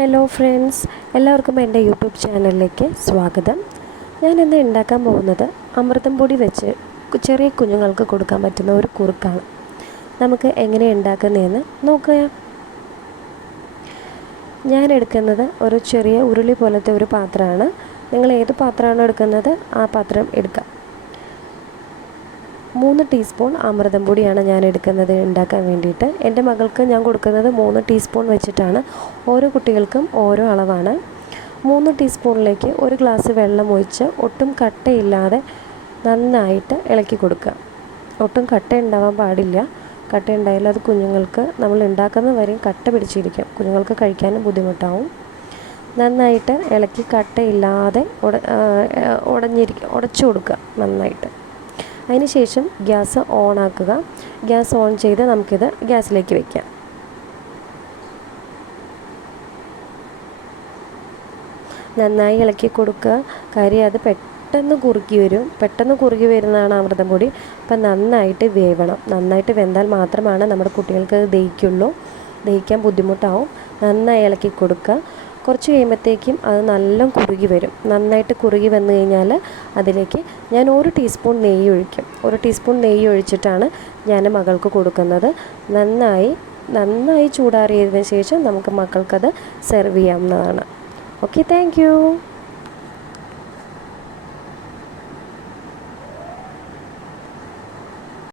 Hello friends, എല്ലാവർക്കും എൻ്റെ YouTube ചാനലിലേക്ക് സ്വാഗതം. ഞാനിന്ന് ഉണ്ടാക്കാൻ പോകുന്നത് അമൃതം പൊടി വെച്ച് ചെറിയ കുഞ്ഞുങ്ങൾക്ക് കൊടുക്കാൻ പറ്റുന്ന ഒരു കുറുക്കാണ്. നമുക്ക് എങ്ങനെ ഉണ്ടാക്കുന്നതെന്ന് നോക്കാം. ഞാൻ എടുക്കുന്നത് ഒരു ചെറിയ ഉരുളി പോലത്തെ ഒരു പാത്രമാണ്. നിങ്ങൾ ഏത് പാത്രമാണോ എടുക്കുന്നത് ആ പാത്രം എടുക്കാം. 3 ടീസ്പൂൺ അമൃതം പൊടിയാണ് ഞാൻ എടുക്കുന്നത് ഉണ്ടാക്കാൻ വേണ്ടിയിട്ട്. എൻ്റെ മകൾക്ക് ഞാൻ കൊടുക്കുന്നത് 3 ടീസ്പൂൺ വെച്ചിട്ടാണ്. ഓരോ കുട്ടികൾക്കും ഓരോ അളവാണ്. 3 ടീസ്പൂണിലേക്ക് 1 ഗ്ലാസ് വെള്ളം ഒഴിച്ച് ഒട്ടും കട്ടയില്ലാതെ നന്നായിട്ട് ഇളക്കി കൊടുക്കുക. ഒട്ടും കട്ട ഉണ്ടാവാൻ പാടില്ല. കട്ട ഉണ്ടായാലും അത് കുഞ്ഞുങ്ങൾക്ക് നമ്മൾ ഉണ്ടാക്കുന്ന വരെയും കട്ട പിടിച്ചിരിക്കും. കുഞ്ഞുങ്ങൾക്ക് കഴിക്കാനും ബുദ്ധിമുട്ടാവും. നന്നായിട്ട് ഇളക്കി കട്ടയില്ലാതെ ഉടച്ചു കൊടുക്കുക നന്നായിട്ട്. അതിനുശേഷം ഗ്യാസ് ഓണാക്കുക. ഗ്യാസ് ഓൺ ചെയ്ത് നമുക്കിത് ഗ്യാസിലേക്ക് വയ്ക്കാം. നന്നായി ഇളക്കി കൊടുക്കുക. കാര്യം അത് പെട്ടെന്ന് കുറുകി വരും. പെട്ടെന്ന് കുറുകി വരുന്നതാണ് അമൃതം പൊടി. അപ്പം നന്നായിട്ട് വേവണം. നന്നായിട്ട് വെന്താൽ മാത്രമാണ് നമ്മുടെ കുട്ടികൾക്ക് ദഹിക്കാൻ ബുദ്ധിമുട്ടാവും. നന്നായി ഇളക്കി കൊടുക്കുക. കുറച്ച് കഴിയുമ്പോഴത്തേക്കും അത് നല്ല കുറുകി വരും. നന്നായിട്ട് കുറുകി വന്നു കഴിഞ്ഞാൽ അതിലേക്ക് ഞാൻ 1 ടീസ്പൂൺ നെയ്യ് ഒഴിക്കും. 1 ടീസ്പൂൺ നെയ്യ് ഒഴിച്ചിട്ടാണ് ഞാൻ മകൾക്ക് കൊടുക്കുന്നത്. നന്നായി ചൂടാറിയതിന് ശേഷം നമുക്ക് മക്കൾക്കത് സെർവ് ചെയ്യാവുന്നതാണ്. Okay, thank you.